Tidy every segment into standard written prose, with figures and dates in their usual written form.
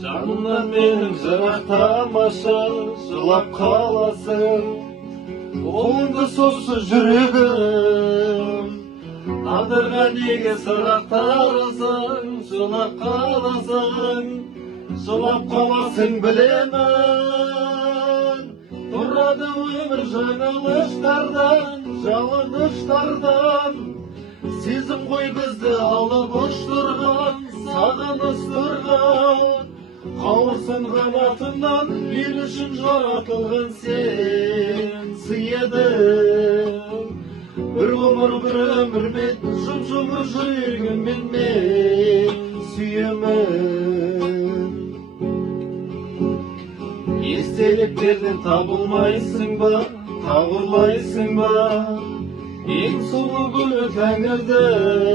Жанымнан менің жырақ тамаша жылап қаласың, қолыңды созшы жүрегім. Тағдырға неге сұрақ тарасың, жылап қаласың, жылап қаласың білемін. Тұрады өмір жаңылыштардан, жалыныштардан. Сезім ғой бізді алып ұштырған, сағыныстырған. Қауырсын қанатынан мен үшін жаратылған сен сый едің. Bir ғұмыр бір өмірмен жұп-жұмыр жүрегіммен мен сүйемін. Естеліктерден табылмайсың ба, табылмайсың ба? Ең сұлу гүлі Тәңірдің.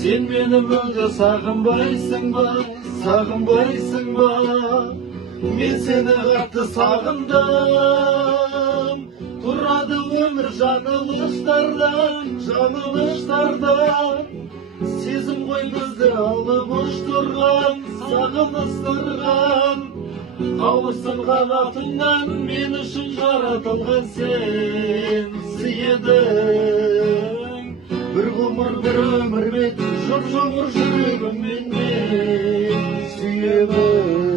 Сен мені мүлде сағынбайсың ба, сағынбайсың ба? Мен сені қатты сағындым. Тұрады өмір жаңылыштардан, жаңылыштардан. Сезім ғой бізді алып ұштырған, сағыныстырған. Қауырсын қанатыңнан мен үшін жаратылған сен сый едің. Bir ғұмыр бір өмірмен жұп-жұмыр жүрегіммен мен сүйемін.